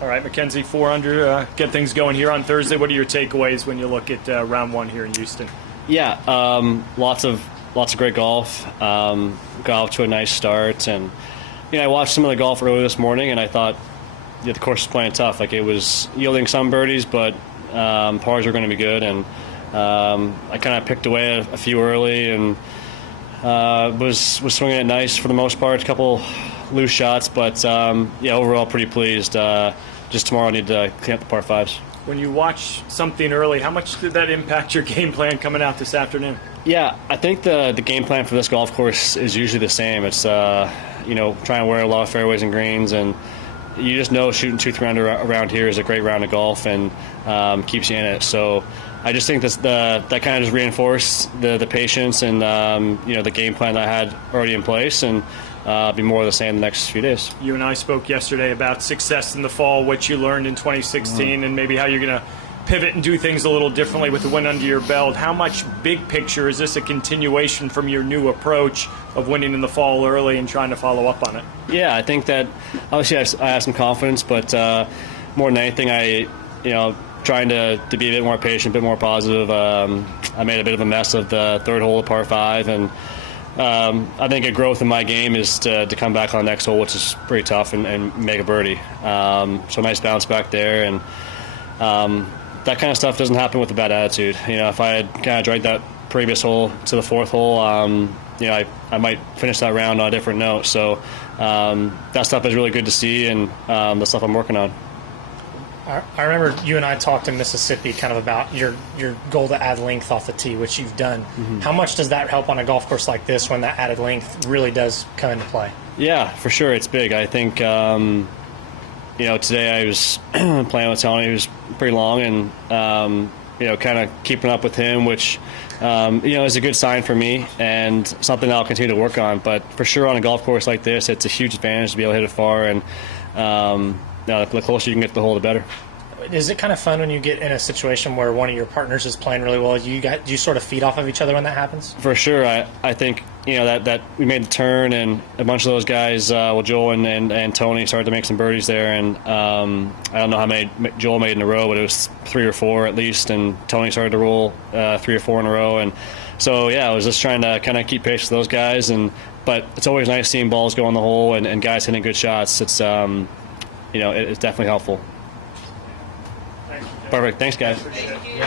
All right, Mackenzie, 4 under, get things going here on Thursday. What are your takeaways when you look at round 1 here in Houston? Yeah, lots of great golf. Got off to a nice start, and I watched some of the golf earlier this morning, and I thought the course was playing tough. Like, it was yielding some birdies, but pars were going to be good, and I kind of picked away a few early, and was swinging it nice for the most part. A couple loose shots, but yeah, overall pretty pleased. Just tomorrow I need to clean up the par 5s. When you watch something early, how much did that impact your game plan coming out this afternoon? Yeah, I think the game plan for this golf course is usually the same. It's trying to wear a lot of fairways and greens, and you just know shooting 2-3 under around here is a great round of golf and keeps you in it. So I just think that kind of just reinforced the patience and the game plan that I had already in place, and be more of the same the next few days. You and I spoke yesterday about success in the fall, what you learned in 2016, and maybe how you're going to pivot and do things a little differently with the win under your belt. How much big picture is this a continuation from your new approach of winning in the fall early and trying to follow up on it? Yeah, I think that obviously I have some confidence, but more than anything, trying to be a bit more patient, a bit more positive. I made a bit of a mess of the third hole of par 5, and I think a growth in my game is to come back on the next hole, which is pretty tough, and make a birdie. So nice bounce back there, and that kind of stuff doesn't happen with a bad attitude. If I had kind of dragged that previous hole to the 4th hole, I might finish that round on a different note. So that stuff is really good to see, and the stuff I'm working on. I remember you and I talked in Mississippi kind of about your goal to add length off the tee, which you've done. Mm-hmm. How much does that help on a golf course like this when that added length really does come into play? Yeah, for sure. It's big. I think, today I was playing with Tony, who's pretty long, and, kind of keeping up with him, which, is a good sign for me and something that I'll continue to work on. But for sure on a golf course like this, it's a huge advantage to be able to hit it far, and the closer you can get to the hole, the better. Is it kind of fun when you get in a situation where one of your partners is playing really well? Do you sort of feed off of each other when that happens? For sure. I think that we made the turn, and a bunch of those guys, Joel and Tony, started to make some birdies there, and I don't know how many Joel made in a row, but it was 3 or 4 at least, and Tony started to roll 3 or 4 in a row, and so yeah, I was just trying to kind of keep pace with those guys, but it's always nice seeing balls go in the hole and guys hitting good shots. It's it's definitely helpful. Perfect. Thanks, guys. Thank you.